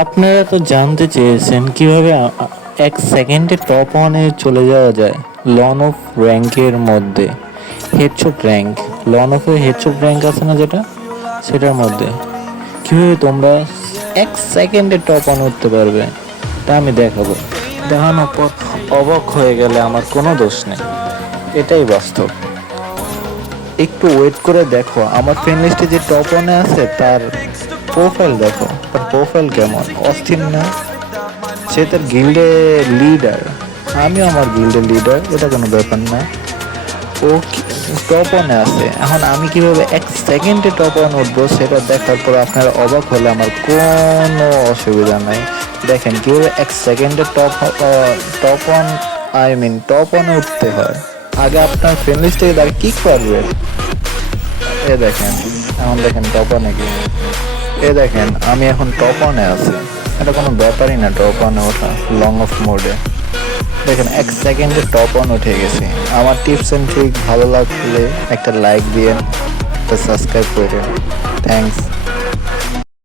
আপনারা তো জানতে চেয়েছেন কীভাবে এক সেকেন্ডে টপ ওয়ানে চলে যাওয়া যায় লন অফ র্যাঙ্কের মধ্যে। হেডশট র্যাঙ্ক লন অফে হেডশট র্যাঙ্ক আছে না যেটা? সেটার মধ্যে। কীভাবে তোমরা এক সেকেন্ডে টপ অন উঠতে পারবে, তা আমি দেখাবো। দেখানোর পর অবাক হয়ে গেলে আমার কোনো দোষ নেই। এটাই বাস্তব। একটু ওয়েট করে দেখো, আমার ফ্রেন্ড লিস্টে যে টপ ওয়ানে আছে, তার প্রোফাইল দেখো, তার প্রোফাইল কেমন? অস্থির না? সে তার গিল্ডে লিডার আমিও আমার গিল্ডের লিডার এটা কোনো ব্যাপার না। ও টপ ওয়ানে আছে। এখন আমি কীভাবে এক সেকেন্ডে টপ ওয়ান উঠবো, সেটা দেখার পর আপনারা অবাক হলে আমার কোনো অসুবিধা নাই। দেখেন, কীভাবে এক সেকেন্ডে top top one I mean top ওয়ানে উঠতে হয়। আগে আপনার লিস্ট থেকে তার কি করবে? এ দেখেন, এখন দেখেন টপ ওয়ানে কি এ দেখেন, আমি এখন টপ ওয়ানে আছি। এটা কোনো ব্যাপারই না টপ ওয়ানে ওঠা লং অফ মোডে দেখেন, এক সেকেন্ডে টপ ওয়ান উঠে গেছি। আমার টিপস অ্যান্ড ট্রিক ভালো লাগলে একটা লাইক দিয়ে একটা সাবস্ক্রাইব করে। থ্যাঙ্কস